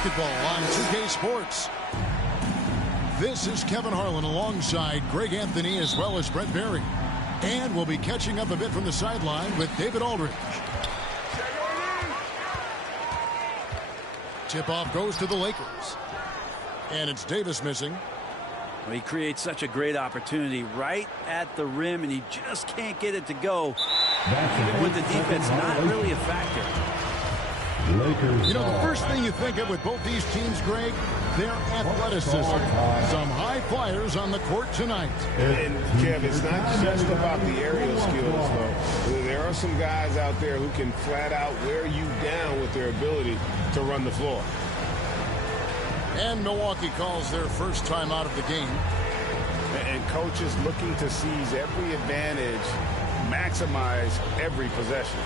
basketball on 2K Sports. This is Kevin Harlan alongside Greg Anthony as well as Brent Barry. And we'll be catching up a bit from the sideline with David Aldridge. Tip-off goes to the Lakers. And it's Davis missing. Well, he creates such a great opportunity right at the rim, and he just can't get it to go. Even with the defense not really a factor. You know, the first thing you think of with both these teams, Greg, their athleticism. Some high flyers on the court tonight. And, Kev, it's not just about the aerial skills, though. There are some guys out there who can flat out wear you down with their ability to run the floor. And Milwaukee calls their first time out of the game. And coaches looking to seize every advantage, maximize every possession.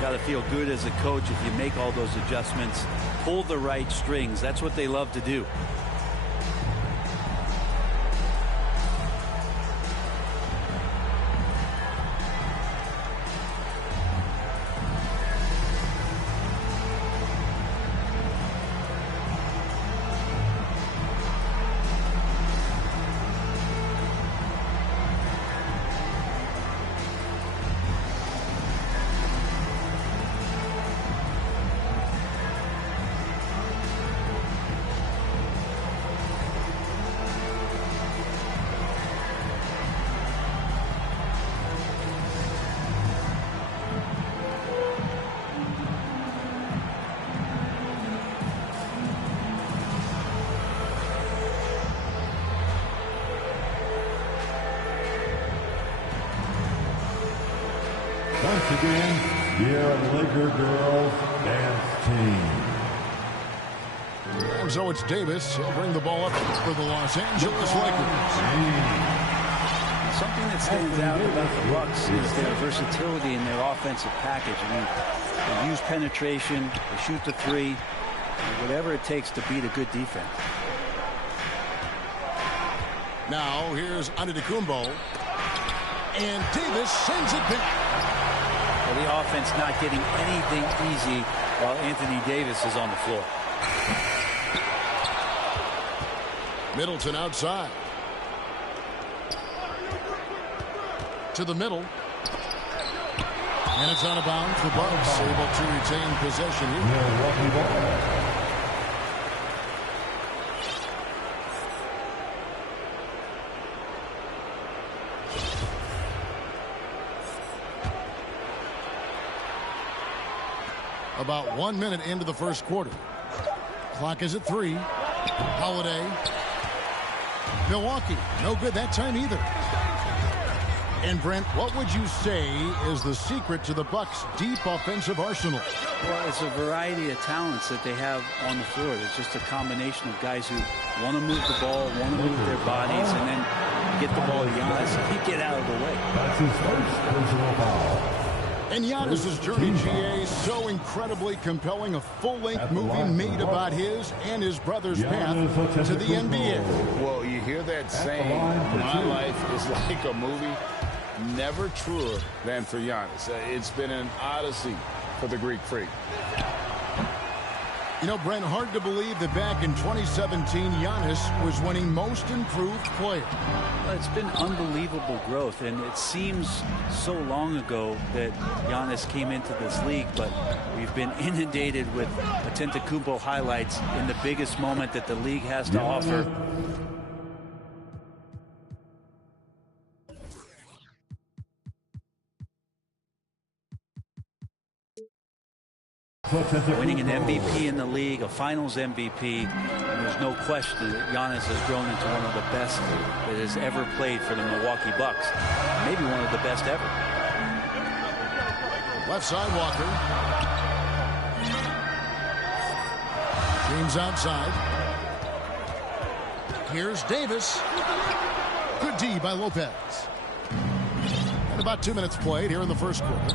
Got to feel good as a coach if you make all those adjustments, pull the right strings. That's what they love to do. Once again, your Laker girls dance team. And so it's Davis. He'll bring the ball up for the Los Angeles Lakers. Something that stands out about the Bucks is their versatility in their offensive package. I mean, they use penetration, they shoot the three, whatever it takes to beat a good defense. Now here's Antetokounmpo. And Davis sends it back. Well, the offense not getting anything easy while Anthony Davis is on the floor. Middleton outside. To the middle. And it's out of bounds. The Bucks able to retain possession here. About 1 minute into the first quarter. Clock is at 3. Holiday. Milwaukee, no good that time either. And Brent, what would you say is the secret to the Bucks' deep offensive arsenal? Well, it's a variety of talents that they have on the floor. It's just a combination of guys who want to move the ball, want to move their bodies, and then get the ball to Giannis and he get out of the way. That's his first personal foul. And Giannis' journey, GA, so incredibly compelling. A full-length movie made about his and his brother's path to the NBA. Well, you hear that saying, my life is like a movie, never truer than for Giannis. It's been an odyssey for the Greek freak. You know, Brent, hard to believe that back in 2017, Giannis was winning Most Improved Player. Well, it's been unbelievable growth, and it seems so long ago that Giannis came into this league, but we've been inundated with Antetokounmpo highlights in the biggest moment that the league has to offer. Winning an MVP in the league, a finals MVP, and there's no question that Giannis has grown into one of the best that has ever played for the Milwaukee Bucks. Maybe one of the best ever. Left side, Walker. James outside. Here's Davis. Good D by Lopez. And about 2 minutes played here in the first quarter.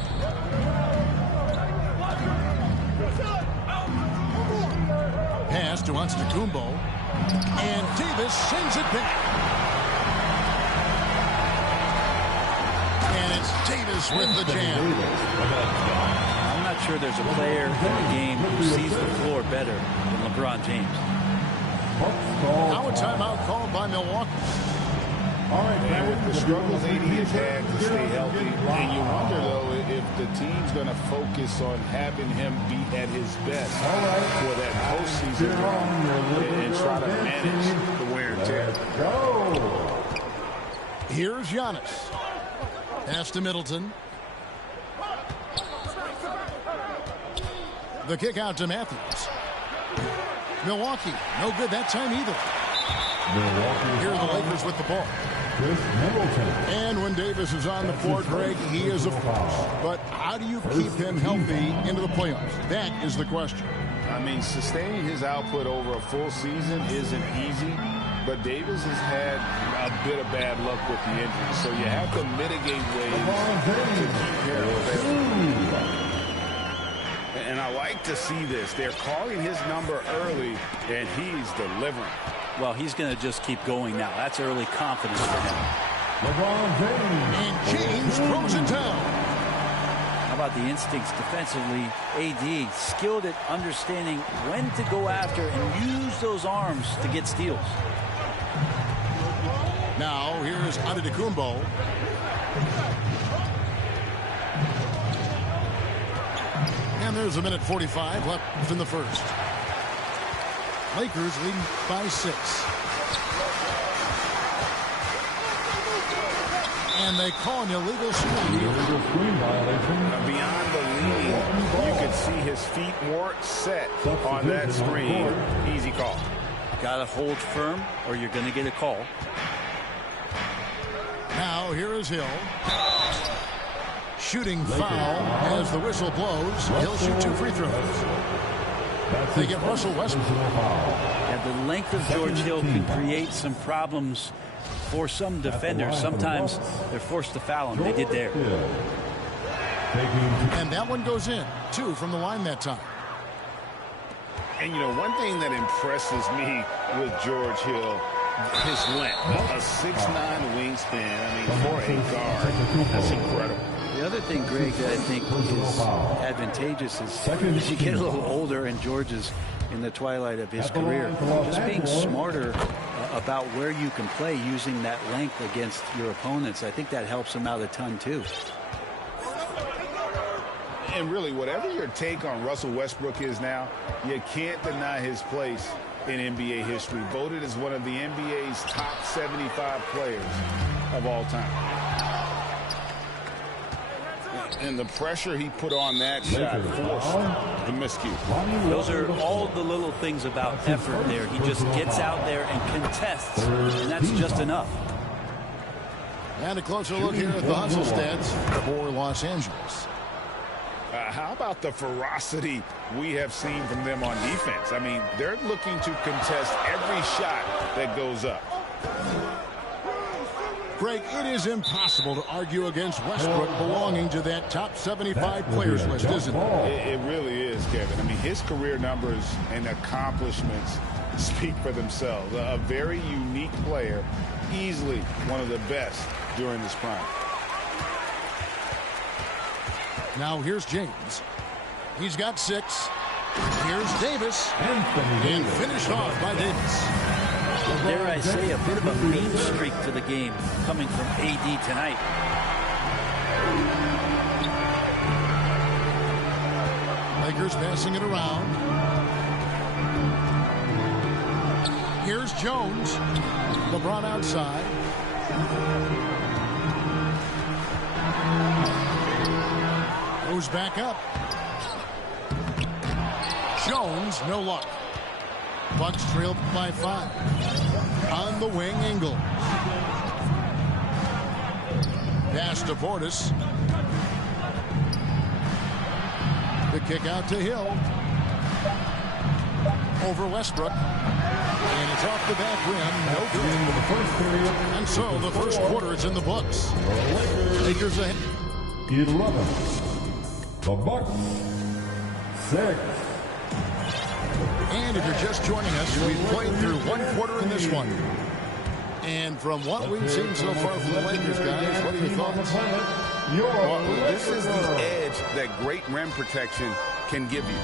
Pass to Antetokounmpo. And Davis sends it back. And it's Davis with the jam. I'm not sure there's a player in the game who sees the floor better than LeBron James. Now a timeout called by Milwaukee. And with the struggles AD has had to stay healthy, and you wonder, though, if the team's going to focus on having him be at his best for that postseason run and try to manage the wear and tear. Here's Giannis. Pass to Middleton. The kick out to Matthews. Milwaukee, no good that time either. Here are the Lakers with the ball. And when Davis is on the floor, Greg, he is a force. But how do you keep him healthy into the playoffs? That is the question. I mean, sustaining his output over a full season isn't easy, but Davis has had a bit of bad luck with the injury, so you have to mitigate ways to keep him available. And I like to see this. They're calling his number early, and he's delivering. Well, he's going to just keep going now. That's early confidence for him. And James throws it down. How about the instincts defensively? AD skilled at understanding when to go after and use those arms to get steals. Now here's Antetokounmpo. And there's a minute 45 left in the first. Lakers leading by 6. And they call an illegal screen. Beyond the lead, you could see his feet weren't set on that screen. Easy call. Got to hold firm or you're going to get a call. Now here is Hill. Shooting foul as the whistle blows. He'll shoot 2 free throws. They get Russell Westbrook. And the length of George Hill can create some problems for some defenders. Sometimes they're forced to foul him. They did there. And that one goes in. 2 from the line that time. And, you know, one thing that impresses me with George Hill, his length. A 6'9" wingspan. I mean, for a guard, that's incredible. The other thing, Greg, that I think is advantageous is as you get a little older, and George is in the twilight of his career, just being smarter about where you can play using that length against your opponents. I think that helps him out a ton, too. And really, whatever your take on Russell Westbrook is now, you can't deny his place in NBA history. Voted as one of the NBA's top 75 players of all time. And the pressure he put on that shot forced the miscue. Those are all the little things about effort there. He just gets out there and contests, and that's just enough. And a closer look here at the hustle stats for Los Angeles. How about the ferocity we have seen from them on defense? I mean, they're looking to contest every shot that goes up. Greg, it is impossible to argue against Westbrook belonging to that top 75 players list, isn't it? It really is, Kevin. I mean, his career numbers and accomplishments speak for themselves. A very unique player, easily one of the best during his prime. Now here's James. He's got 6. Here's Davis. And finished off by Davis. Dare I say, a bit of a mean streak to the game coming from AD tonight. Lakers passing it around. Here's Jones. LeBron outside. Goes back up. Jones, no luck. Bucks trailed by 5. On the wing, Ingles. Pass to Portis. The kick out to Hill. Over Westbrook. And it's off the back rim. No good. And so the first quarter is in the books. Lakers ahead. 11. The Bucks 6. And if you're just joining us, we've played through one quarter in this one. And from what we've seen so far from the Lakers, guys, what are your thoughts? Well, this is the edge that that great rim protection can give you.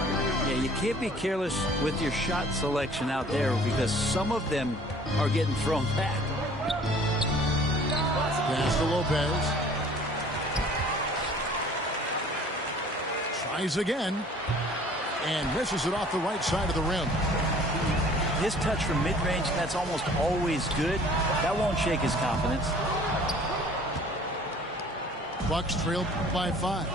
Yeah, you can't be careless with your shot selection out there because some of them are getting thrown back. Pass to Lopez. Tries again. And misses it off the right side of the rim. His touch from mid-range, that's almost always good. That won't shake his confidence. Bucks trail by 5.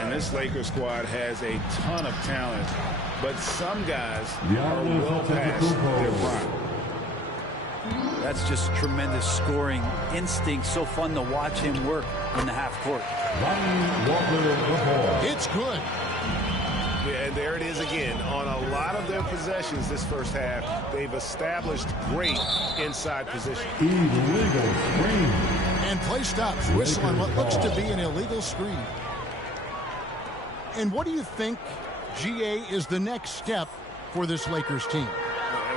And this Lakers squad has a ton of talent, but some guys are well past their prime. That's just tremendous scoring instinct. So fun to watch him work in the half court. It's good. Yeah, and there it is again. On a lot of their possessions this first half, they've established great inside position. Illegal screen. And play stops. Whistle on what looks to be an illegal screen. And what do you think, GA, is the next step for this Lakers team?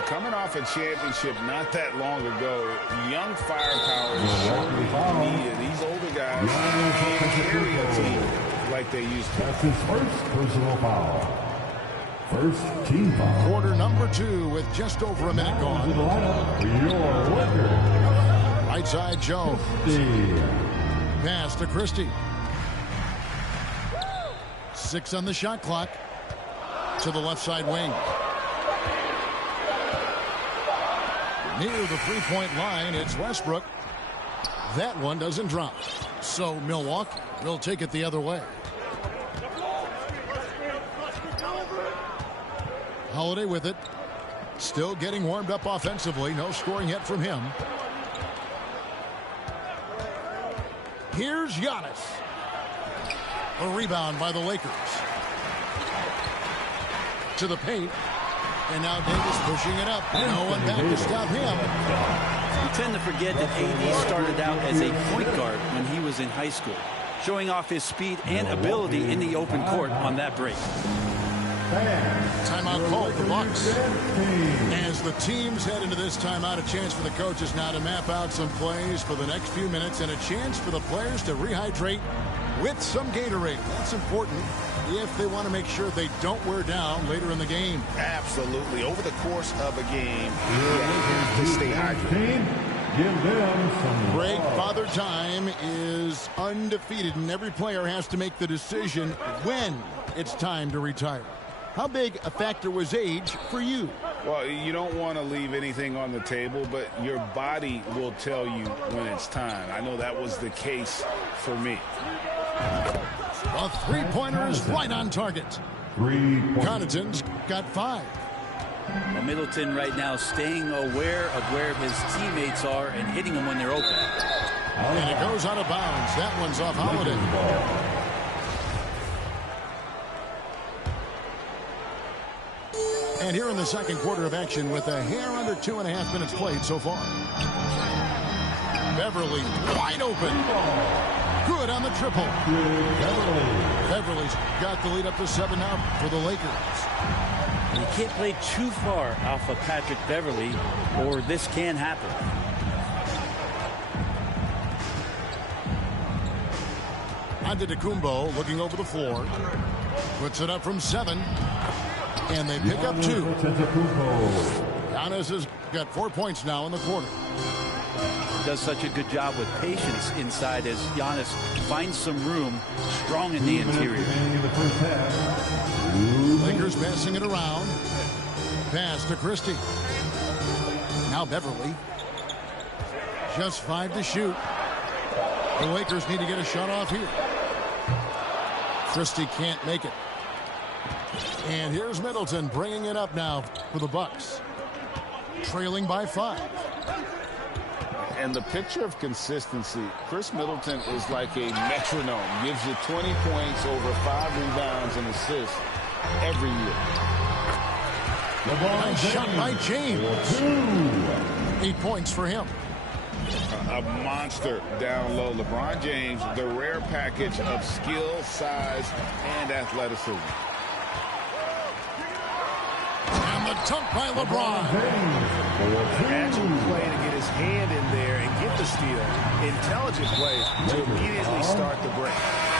Coming off a championship not that long ago, young firepower is certainly needed. These older guys can't carry a team like they used to. That's his first personal foul. First team foul. Quarter number 2 with just over a minute gone. To the lineup for your Lakers. Right side, Jones. Pass to Christie. 6 on the shot clock. To the left side wing. Near the three-point line, it's Westbrook. That one doesn't drop. So Milwaukee will take it the other way. Holiday with it. Still getting warmed up offensively. No scoring yet from him. Here's Giannis. A rebound by the Lakers. To the paint. And now Davis pushing it up. No one back to stop him. You tend to forget that AD started out as a point guard when he was in high school, showing off his speed and ability in the open court on that break. Timeout call for Bucks. As the teams head into this timeout, a chance for the coaches now to map out some plays for the next few minutes and a chance for the players to rehydrate with some Gatorade. That's important if they want to make sure they don't wear down later in the game. Absolutely. Over the course of a game, you have to stay hydrated. Give them some Greg, Father Time is undefeated, and every player has to make the decision when it's time to retire. How big a factor was age for you? Well, you don't want to leave anything on the table, but your body will tell you when it's time. I know that was the case for me. A three-pointer is right on target. Connaughton's got 5. Well, Middleton right now staying aware of where his teammates are and hitting them when they're open. And it goes out of bounds. That one's off Holiday. And here in the second quarter of action with a hair under 2.5 minutes played so far. Beverly wide open. Good on the triple. Beverly's got the lead up to 7 now for the Lakers. You can't play too far off of Patrick Beverly or this can happen. Antetokounmpo looking over the floor. Puts it up from 7. And they pick up 2. Giannis has got 4 points now in the quarter. Does such a good job with patience inside as Giannis finds some room strong in the interior. Lakers passing it around. Pass to Christie. Now Beverly. Just 5 to shoot. The Lakers need to get a shot off here. Christie can't make it. And here's Middleton bringing it up now for the Bucks. Trailing by 5. And the picture of consistency, Chris Middleton is like a metronome. Gives you 20 points, over 5 rebounds and assists every year. Nice shot by James. 8 points for him. A monster down low. LeBron James, the rare package of skill, size, and athleticism. And the dunk by LeBron. Imagine play to get his hand in there and get the steal. Intelligent play to immediately start the break.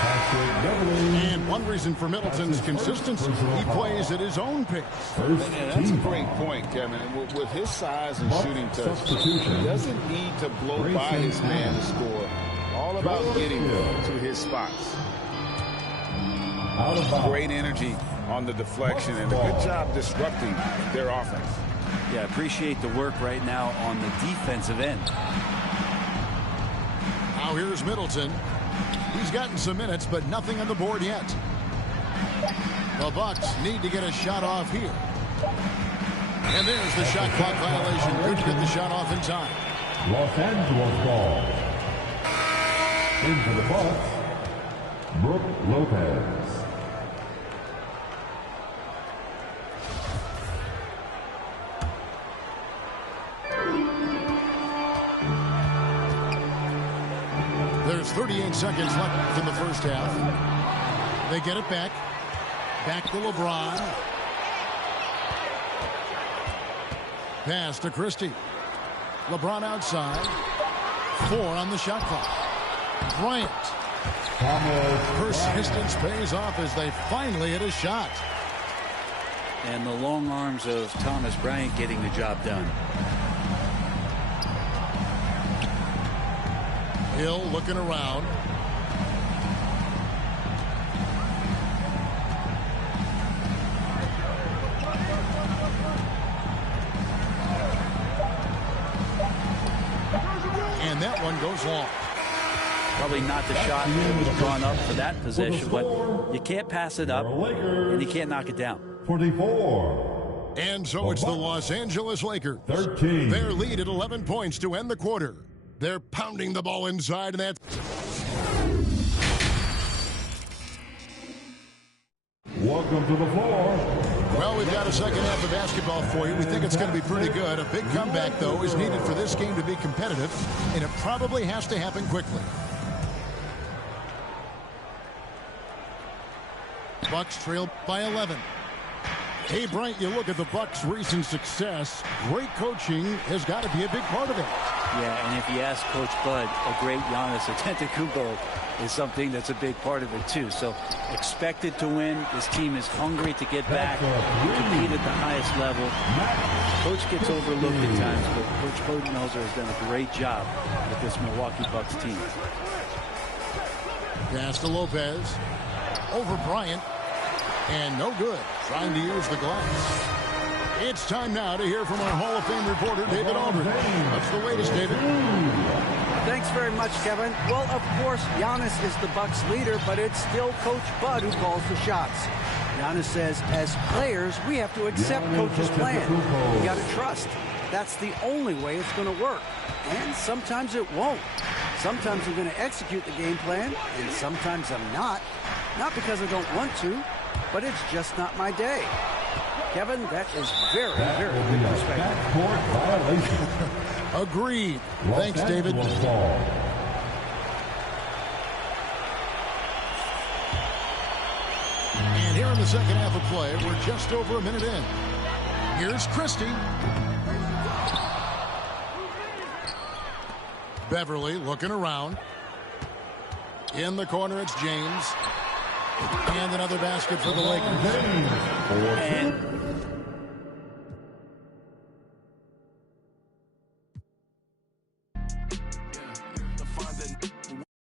And one reason for Middleton's consistency, he plays at his own pace. And that's a great point, Kevin. And with his size and shooting touch, he doesn't need to blow by his man to score. All about getting to his spots. Great energy on the deflection and a good job disrupting their offense. Yeah, appreciate the work right now on the defensive end. Now here's Middleton. He's gotten some minutes, but nothing on the board yet. The Bucks need to get a shot off here. And there's the shot clock violation. Couldn't get the shot off in time. Los Angeles ball. Into the Bucks, Brook Lopez. There's 38 seconds left in the first half. They get it back. Back to LeBron. Pass to Christie. LeBron outside. 4 on the shot clock. Bryant. Persistence pays off as they finally hit a shot. And the long arms of Thomas Bryant getting the job done. Hill looking around. And that one goes long. Probably not the shot that was drawn up for that possession, but you can't pass it up, and you can't knock it down. 24. And so it's the Los Angeles Lakers. 13. Their lead at 11 points to end the quarter. They're pounding the ball inside, and that's... Welcome to the floor. Well, we've got a second half of basketball for you. We think it's going to be pretty good. A big comeback, though, is needed for this game to be competitive, and it probably has to happen quickly. Bucks trail by 11. Hey, Bryant, you look at the Bucks' recent success. Great coaching has got to be a big part of it. Yeah, and if you ask Coach Bud, a great Giannis Antetokounmpo is something that's a big part of it, too. So expected to win. This team is hungry to get back, compete at the highest level. Coach gets overlooked at times, but Coach Budenholzer has done a great job with this Milwaukee Bucks team. Pass to Lopez. Over Bryant. And no good. Trying to use the glass. It's time now to hear from our Hall of Fame reporter, David Aldridge. What's the latest, David? Thanks very much, Kevin. Well, of course, Giannis is the Bucks leader, but it's still Coach Bud who calls the shots. Giannis says, as players, we have to accept Coach's plan. We got to trust. That's the only way it's going to work. And sometimes it won't. Sometimes I'm going to execute the game plan, and sometimes I'm not. Not because I don't want to, but it's just not my day. Kevin, that is very, very good perspective. Agreed. Thanks, David. And here in the second half of play, we're just over a minute in. Here's Christie. Beverly looking around. In the corner, it's James. And another basket for the Lakers. And